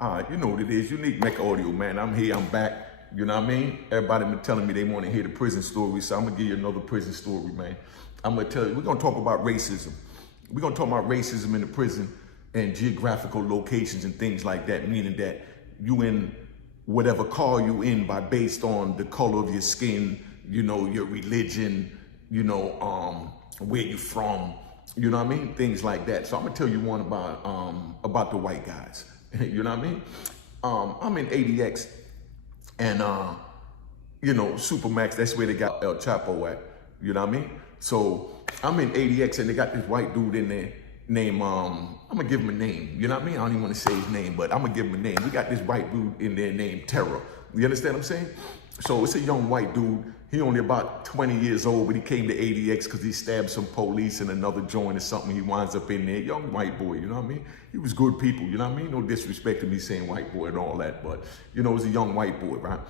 You know what it is. Unique Meccaaudio, man. I'm here. I'm back. You know what I mean? Everybody been telling me they want to hear the prison story, so I'm going to give you another prison story, man. I'm going to tell you, we're going to talk about racism. We're going to talk about racism in the prison and geographical locations and things like that, meaning that you in whatever car you in based on the color of your skin, you know, your religion, you know, where you from, you know what I mean? Things like that. So I'm going to tell you one about the white guys. You know what I mean? I'm in ADX and, you know, Supermax, that's where they got El Chapo at. You know what I mean? So I'm in ADX and they got this white dude in there named, I'm gonna give him a name. You know what I mean? I don't even want to say his name, but I'm gonna give him a name. We got this white dude in there named Terra. You understand what I'm saying? So it's a young white dude. He only about 20 years old, but he came to ADX because he stabbed some police in another joint or something. He winds up in there. Young white boy, you know what I mean? He was good people, you know what I mean? No disrespect to me saying white boy and all that, but, you know, it was a young white boy, right?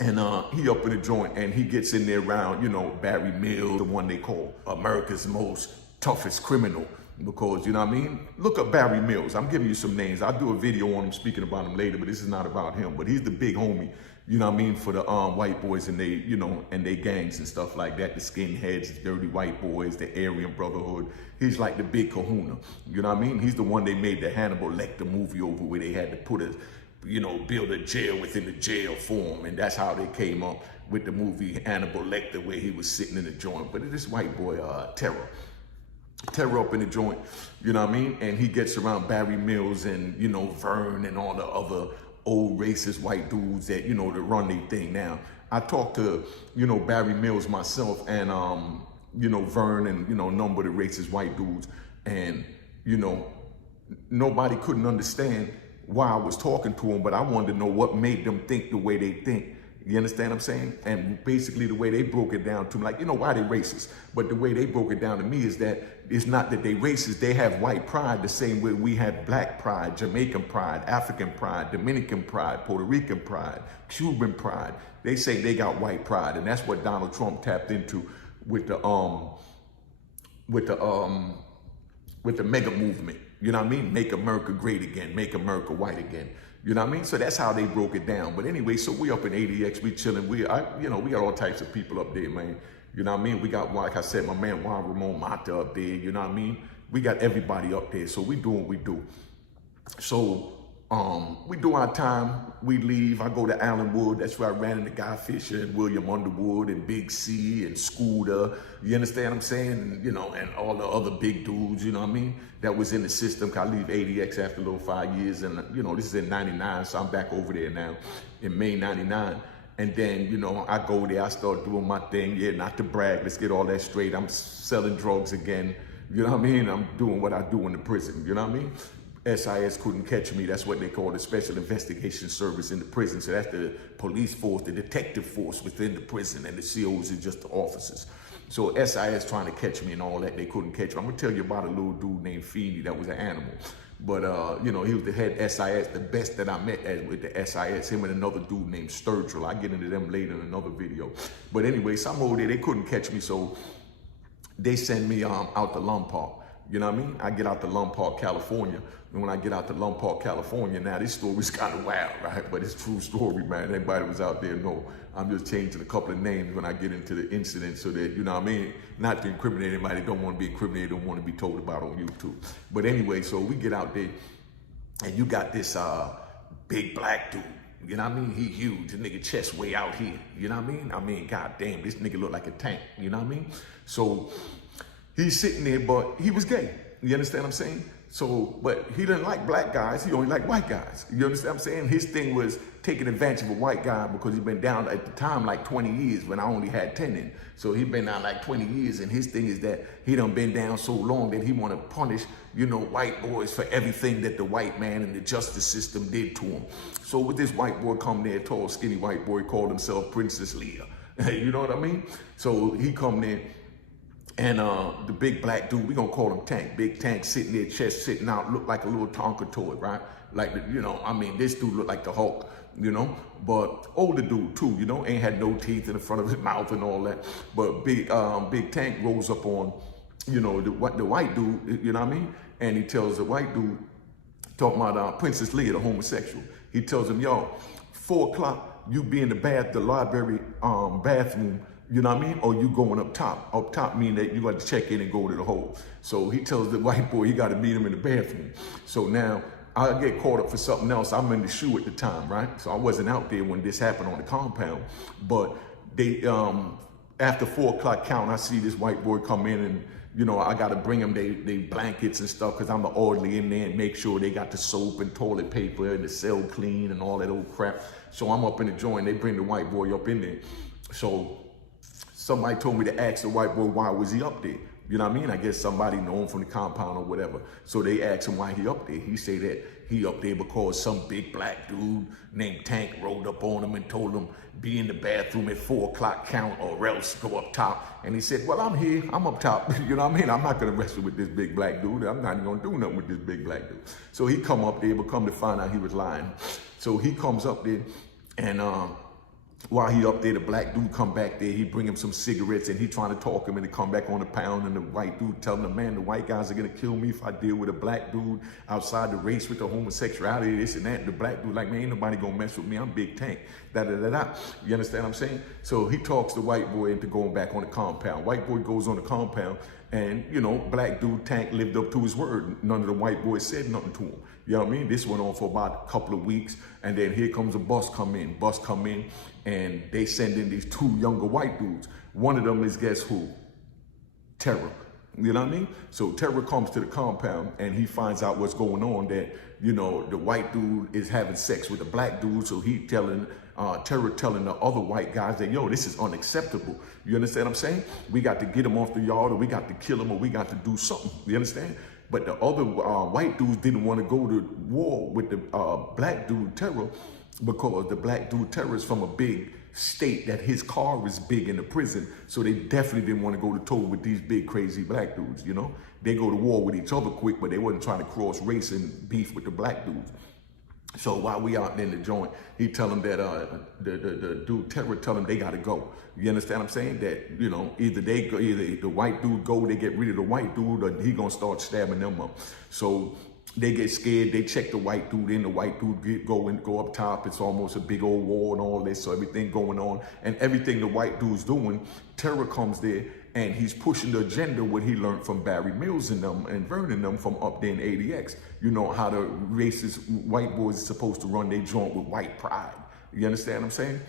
And he up in the joint and he gets in there around, you know, Barry Mills, the one they call America's most toughest criminal. Because, you know what I mean? Look up Barry Mills. I'm giving you some names. I'll do a video on him, speaking about him later, but this is not about him. But he's the big homie, you know what I mean, for the white boys and they, you know, and they gangs and stuff like that. The skinheads, the dirty white boys, the Arian Brotherhood. He's like the big kahuna, you know what I mean? He's the one they made the Hannibal Lecter movie over where they had to put a, you know, build a jail within the jail for him. And that's how they came up with the movie Hannibal Lecter, where he was sitting in the joint. But this white boy, Terra up in the joint, you know what I mean? And he gets around Barry Mills and, you know, Vern and all the other old racist white dudes that, you know, that run their thing. Now, I talked to, you know, Barry Mills myself and, you know, Vern and, you know, a number of the racist white dudes. And, you know, nobody couldn't understand why I was talking to them, but I wanted to know what made them think the way they think. You understand what I'm saying? And basically the way they broke it down to me, like, you know, why they racist? But the way they broke it down to me is that it's not that they racist. They have white pride the same way we have black pride, Jamaican pride, African pride, Dominican pride, Puerto Rican pride, Cuban pride. They say they got white pride. And that's what Donald Trump tapped into with the mega movement. You know what I mean? Make America great again, make America white again. You know what I mean? So that's how they broke it down. But anyway, so we up in ADX, we chilling. You know, we got all types of people up there, man. You know what I mean? We got, like I said, my man Juan, Ramon, Matta up there. You know what I mean? We got everybody up there. So we do what we do. So we do our time. We leave. I go to Allenwood. That's where I ran into Guy Fisher and William Underwood and Big C and Scooter. You understand what I'm saying? And, you know, and all the other big dudes, you know what I mean? That was in the system. I leave ADX after a little 5 years. And, you know, this is in 99. So I'm back over there now in May 99. And then, you know, I go there. I start doing my thing. Yeah, not to brag. Let's get all that straight. I'm selling drugs again. You know what I mean? I'm doing what I do in the prison. You know what I mean? SIS couldn't catch me. That's what they call the Special Investigation Service in the prison. So that's the police force, the detective force within the prison, and the COs are just the officers. So SIS trying to catch me and all that, they couldn't catch me. I'm gonna tell you about a little dude named Feeney that was an animal. But, you know, he was the head SIS, the best that I met with the SIS, him and another dude named Sturgill. I'll get into them later in another video. But anyway, some over there, they couldn't catch me, so they send me out to Lompoc. You know what I mean? I get out to Lompoc, California. And when I get out to Lompoc, California, now this story's kind of wild, right? But it's a true story, man. Everybody was out there know. I'm just changing a couple of names when I get into the incident so that, you know what I mean? Not to incriminate anybody, don't want to be incriminated, don't want to be told about on YouTube. But anyway, so we get out there and you got this big black dude. You know what I mean? He huge, the nigga chest way out here. You know what I mean? I mean, goddamn, this nigga look like a tank. You know what I mean? So he's sitting there, but he was gay. You understand what I'm saying? So, but he didn't like black guys. He only liked white guys. You understand what I'm saying? His thing was taking advantage of a white guy because he'd been down at the time like 20 years when I only had 10 in. So he'd been down like 20 years, and his thing is that he done been down so long that he want to punish, you know, white boys for everything that the white man and the justice system did to him. So with this white boy come there, tall, skinny white boy, called himself Princess Leia. You know what I mean? So he come there. And the big black dude, we gonna call him Tank. Big Tank sitting there, chest sitting out, look like a little Tonka toy, right? Like, you know, I mean, this dude looked like the Hulk, you know? But older dude too, you know, ain't had no teeth in the front of his mouth and all that. But big Tank rolls up on, you know, the white dude, you know what I mean? And he tells the white dude, talking about Princess Leia, the homosexual. He tells him, yo, 4 o'clock, you be in the library bathroom, you know what I mean? Or you going up top. Up top mean that you got to check in and go to the hole. So he tells the white boy he got to meet him in the bathroom. So now I get caught up for something else. I'm in the shoe at the time, right? So I wasn't out there when this happened on the compound. But they, after 4 o'clock count, I see this white boy come in and, you know, I got to bring them they blankets and stuff because I'm the orderly in there and make sure they got the soap and toilet paper and the cell clean and all that old crap. So I'm up in the joint. They bring the white boy up in there. So somebody told me to ask the white boy, why was he up there? You know what I mean? I guess somebody known from the compound or whatever. So they asked him why he up there. He said that he up there because some big black dude named Tank rolled up on him and told him be in the bathroom at 4 o'clock count or else go up top. And he said, well, I'm here, I'm up top. You know what I mean? I'm not gonna wrestle with this big black dude. I'm not even gonna do nothing with this big black dude. So he come up there, but come to find out he was lying. So he comes up there and while he up there, the black dude come back there, he bring him some cigarettes and he trying to talk him and he come back on the pound and the white dude telling him, man, the white guys are gonna kill me if I deal with a black dude outside the race with the homosexuality, this and that. The black dude like, man, ain't nobody gonna mess with me, I'm Big Tank, da-da-da-da. You understand what I'm saying? So he talks the white boy into going back on the compound. White boy goes on the compound and, you know, black dude Tank lived up to his word. None of the white boys said nothing to him. You know what I mean? This went on for about a couple of weeks. And then here comes a bus come in, and they send in these 2 younger white dudes. One of them is, guess who? Terra. You know what I mean? So Terra comes to the compound and he finds out what's going on, that, you know, the white dude is having sex with the black dude. So he telling, Terra telling the other white guys that, yo, this is unacceptable. You understand what I'm saying? We got to get him off the yard, or we got to kill him, or we got to do something. You understand? But the other white dudes didn't want to go to war with the black dude Terra, because the black dude Terra is from a big state that his car is big in the prison. So they definitely didn't want to go to toe with these big crazy black dudes, you know? They go to war with each other quick, but they wasn't trying to cross race and beef with the black dudes. So while we out in the joint, he tell them that the dude Terra tell them they gotta go. You understand what I'm saying? That, you know, either the white dude go, they get rid of the white dude, or he gonna start stabbing them up. So they get scared, they check the white dude in, the white dude go up top. It's almost a big old war and all this, so everything going on. And everything the white dude's doing, Terra comes there and he's pushing the agenda, what he learned from Barry Mills and them and Vernon them from up there in ADX. You know, how the racist white boys are supposed to run their joint with white pride. You understand what I'm saying?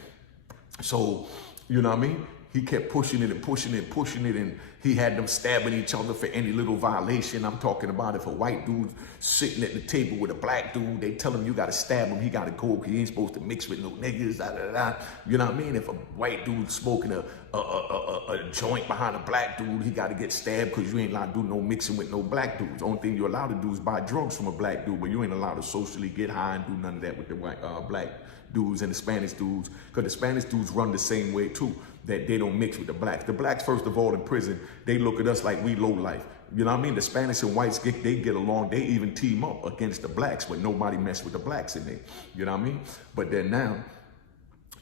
So, you know what I mean? He kept pushing it and pushing it and pushing it, and he had them stabbing each other for any little violation. I'm talking about if a white dude sitting at the table with a black dude, they tell him you gotta stab him, he gotta go, because he ain't supposed to mix with no niggas, da-da-da. You know what I mean? If a white dude smoking a joint behind a black dude, he gotta get stabbed, because you ain't allowed to do no mixing with no black dudes. Only thing you're allowed to do is buy drugs from a black dude, but you ain't allowed to socially get high and do none of that with the white black dudes and the Spanish dudes, because the Spanish dudes run the same way too, that they don't mix with the blacks. The blacks, first of all, in prison, they look at us like we low life. You know what I mean? The Spanish and whites, they get along. They even team up against the blacks, but nobody mess with the blacks in there. You know what I mean? But then now,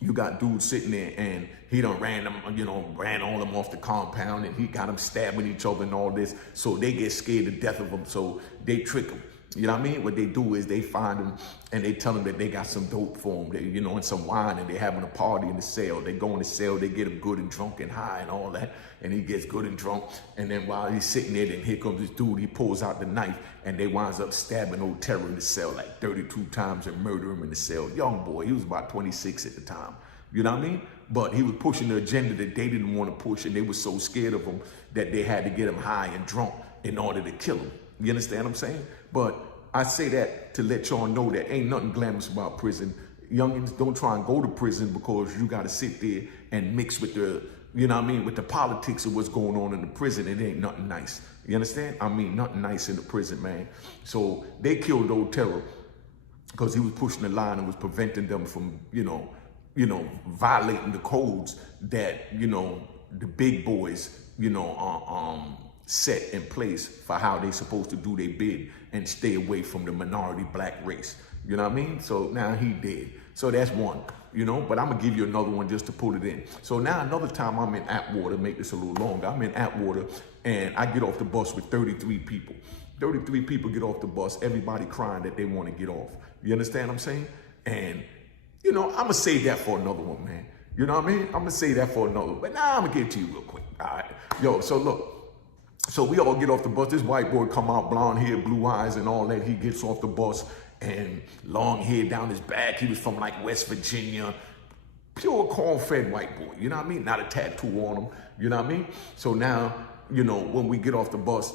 you got dudes sitting there and he done ran them, you know, ran all them off the compound, and he got them stabbing each other and all this. So they get scared to death of them, so they trick them. You know what I mean? What they do is they find them and they tell them that they got some dope for them, they, you know, and some wine, and they having a party in the cell. They go in the cell, they get him good and drunk and high and all that, and he gets good and drunk. And then while he's sitting there, then here comes this dude, he pulls out the knife, and they winds up stabbing old Terra in the cell like 32 times and murder him in the cell. Young boy, he was about 26 at the time. You know what I mean? But he was pushing the agenda that they didn't want to push, and they were so scared of him that they had to get him high and drunk in order to kill him. You understand what I'm saying? But I say that to let y'all know that ain't nothing glamorous about prison. Youngins, don't try and go to prison because you got to sit there and mix with the, you know what I mean, with the politics of what's going on in the prison. It ain't nothing nice. You understand? I mean, nothing nice in the prison, man. So they killed old Terra because he was pushing the line and was preventing them from, you know, violating the codes that, you know, the big boys, you know, set in place for how they supposed to do their bid and stay away from the minority black race. You know what I mean? So now he dead. So that's one, you know, but I'm gonna give you another one just to pull it in. So now another time I'm in Atwater, make this a little longer. I'm in Atwater and I get off the bus with 33 people. 33 people get off the bus, everybody crying that they want to get off. You understand what I'm saying? And, you know, I'm gonna save that for another one, man. You know what I mean? I'm gonna say that for another, but now I'm gonna get to you real quick. All right, yo, so look, so we all get off the bus. This white boy come out, blonde hair, blue eyes and all that. He gets off the bus and long hair down his back. He was from like West Virginia, pure corn-fed white boy, you know what I mean? Not a tattoo on him, you know what I mean? So now, you know, when we get off the bus,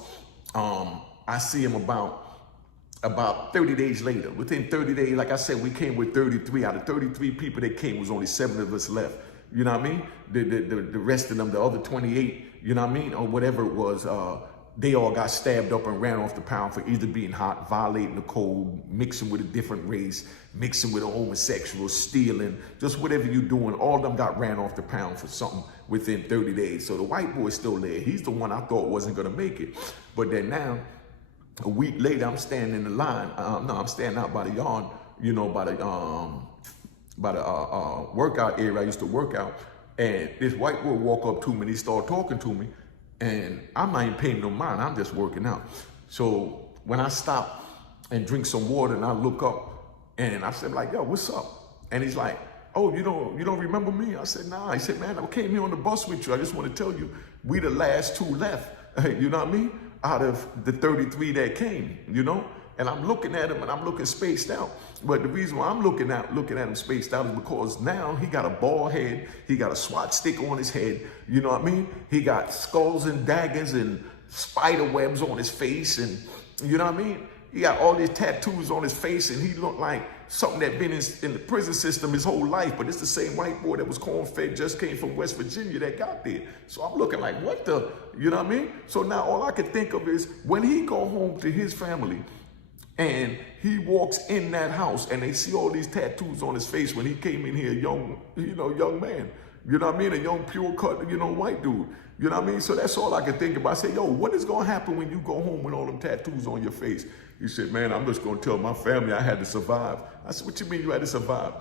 I see him about 30 days later. Within 30 days, like I said, we came with 33. Out of 33 people that came, was only 7 of us left. You know what I mean? The rest of them, the other 28, you know what I mean? Or whatever it was, they all got stabbed up and ran off the pound for either being hot, violating the code, mixing with a different race, mixing with a homosexual, stealing, just whatever you're doing. All of them got ran off the pound for something within 30 days. So the white boy's still there. He's the one I thought wasn't gonna make it. But then now, a week later, I'm standing in the line. I'm standing out by the yard, you know, by the workout area I used to work out. And this white boy walk up to me and he started talking to me. And I'm not even paying no mind, I'm just working out. So when I stop and drink some water and I look up and I said like, yo, what's up? And he's like, oh, you don't remember me? I said, nah. He said, man, I came here on the bus with you. I just want to tell you, we the last 2 left. You know what I mean? Out of the 33 that came, you know? And I'm looking at him and I'm looking spaced out. But the reason why I'm looking at him spaced out is because now he got a bald head, he got a SWAT stick on his head, you know what I mean? He got skulls and daggers and spider webs on his face, and you know what I mean? He got all these tattoos on his face, and he looked like something that been in the prison system his whole life. But it's the same white boy that was corn-fed, just came from West Virginia, that got there. So I'm looking like, what the, you know what I mean? So now all I can think of is when he go home to his family and he walks in that house and they see all these tattoos on his face when he came in here, young man, you know what I mean? A young, pure cut, white dude. You know what I mean? So that's all I can think about. I say, yo, what is going to happen when you go home with all them tattoos on your face? He said, man, I'm just going to tell my family I had to survive. I said, what you mean you had to survive?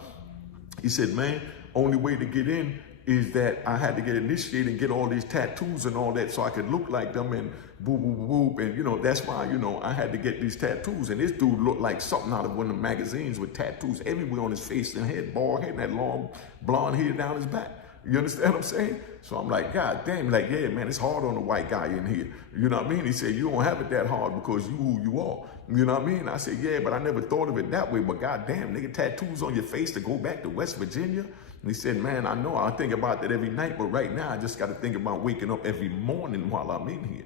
He said, man, only way to get in is that I had to get initiated and get all these tattoos and all that so I could look like them and boo, boo, boo, boo. And, that's why, I had to get these tattoos. And this dude looked like something out of one of the magazines with tattoos everywhere on his face and head, bald head, and that long blonde hair down his back. You understand what I'm saying? So I'm like, God damn, like, yeah, man, it's hard on the white guy in here. You know what I mean? He said, you don't have it that hard because you who you are. You know what I mean? I said, yeah, but I never thought of it that way. But God damn, nigga, tattoos on your face to go back to West Virginia? And he said, man, I know, I think about that every night, but right now I just got to think about waking up every morning while I'm in here.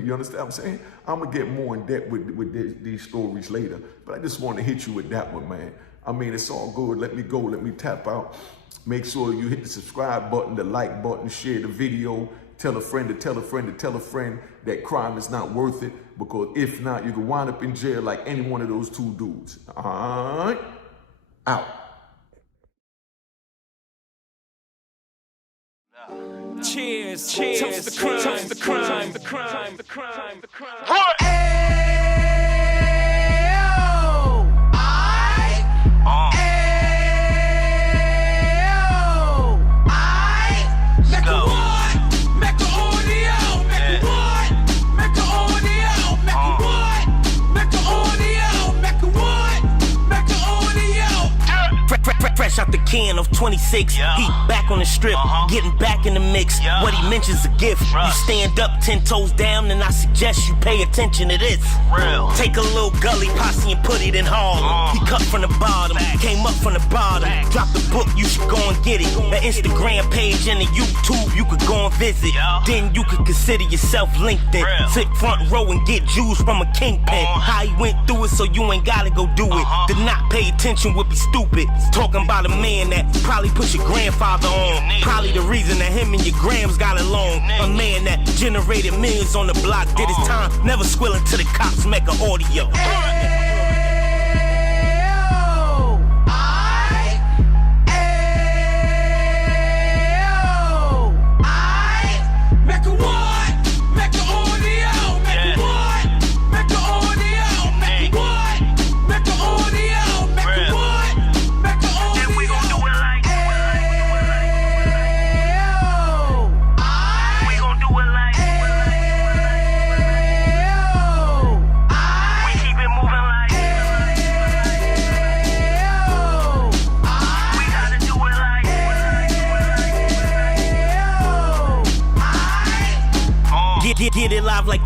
You understand what I'm saying? I'm going to get more in depth with these stories later, but I just want to hit you with that one, man. I mean, it's all good. Let me go. Let me tap out. Make sure you hit the subscribe button, the like button, share the video, tell a friend to tell a friend to tell a friend that crime is not worth it, because if not, you can wind up in jail like any one of those 2 dudes. All right? Out. Cheers, cheers, toast the crime, toast the crime, the crime, the crime, the crime. What? Fresh out the can of 26, yeah. He back on the strip, getting back in the mix. Yeah. What he mentions a gift. You stand up 10 toes down, and I suggest you pay attention to this. Real. Take a little gully posse and put it in Harlem. He cut from the bottom, came up from the bottom. Drop the book, you should go and get it. The Instagram page and the YouTube, you could go and visit. Yeah. Then you could consider yourself LinkedIn. Real. Sit front row and get Jews from a kingpin. How he went through it, so you ain't gotta go do it. To not pay attention would be stupid. Talking about a man that probably put your grandfather on. Probably the reason that him and your grams got along. A man that generated millions on the block, did his time, never squilling to the cops, Meccaaudio.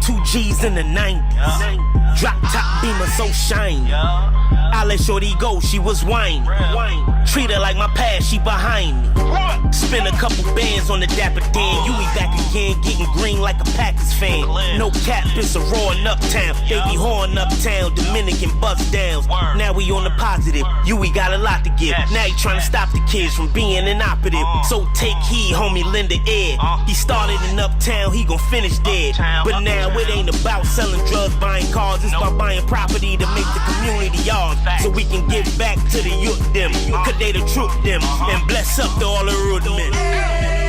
2 G's in the 90s. Drop top Beamer so shiny. I let shorty go, she was whining. Treat her like my past, she behind me. Spend a couple bands on the Dapper Dan. You be back again, getting green like a Packers fan. No cap, it's a roaring uptown. They be whoring uptown, Dominican bust downs. Now we on the positive, you we got a lot to give. Now you trying to stop the kids from being inoperative. So take heed, homie, lend a ear. He started in uptown, he gon' finish dead. But now it ain't about selling drugs, buying cars. It's about buying property to make the community yours. So we can give back to the youth them. Cause they the truth them. And bless up to all the root men.